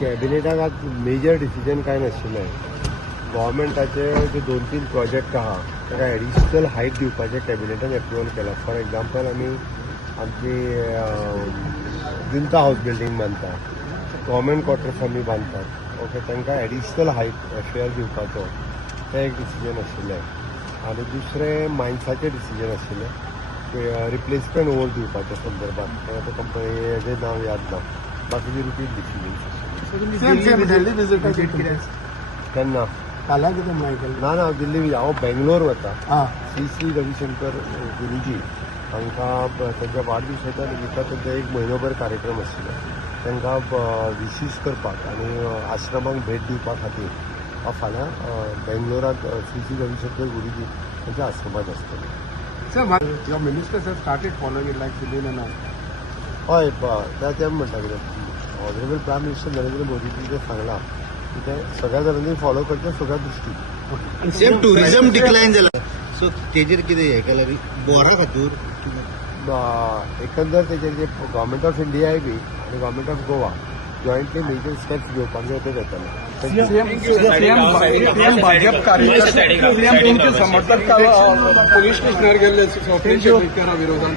कॅबिनेटाक आज major decision काय नाशिल्लें. गव्हर्मेंटाचे जे 2-3 प्रोजेक्ट आहा ताका एडिशनल हायट दिवपाचे कॅबिनेटान एप्रुवल केला. फॉर एक्झाम्पल आमी आमची जुंता हाऊस बिल्डींग बांदता, गव्हर्मेंट क्वॉर्टर्स आमी बांदतात. ओके, तांकां एडिशनल हायट शेअर दिवपाचो तें एक डिसिजन आशिल्लें. आनी दुसरें मायन्साचें डिसिजन आशिल्लें रिप्लेसमेंट ओवर दिवपाच्या संदर्भात. आता कंपनी हेजें नांव याद ना. बाकीचे रिपीट डिसिजन्स केन्ना काला कितें मायकल ना हांव दिल्ली हांव बेंगलोर वता. श्री रविशंकर गुरुजी हांकां तांच्या वाडदिवसाच्या निमित्तान तांचो एक म्हयनोभर कार्यक्रम आशिल्लो. तांकां विशीस करपाक आनी आश्रमाक भेट दिवपा खातीर हांव फाल्यां बेंगलोरांत श्री रविशंकर गुरुजी तांच्या आश्रमात आसतलें. Sir, your ministers have started following it like Sunil and all. हय तें म्हणटा कितें honourable prime minister Narendra Modiji जें सांगलां की तें सगळ्या जाणांनी फॉलो करचें सगळ्या दृश्टीन. सेम टुरिझम डिक्लायन जाला सो तेजेर कितें हें केलां बोरा खातीर एकंदर तेजेर जे गव्हर्मेंट ऑफ इंडियाय बी आनी government of Goa jointly major steps घेवपाक जाय ते घेतले. सीएम भाजप कार्यकर्ते सीएम तुमचे समर्थक पोलीस स्टेशनार गेल्ले विरोधात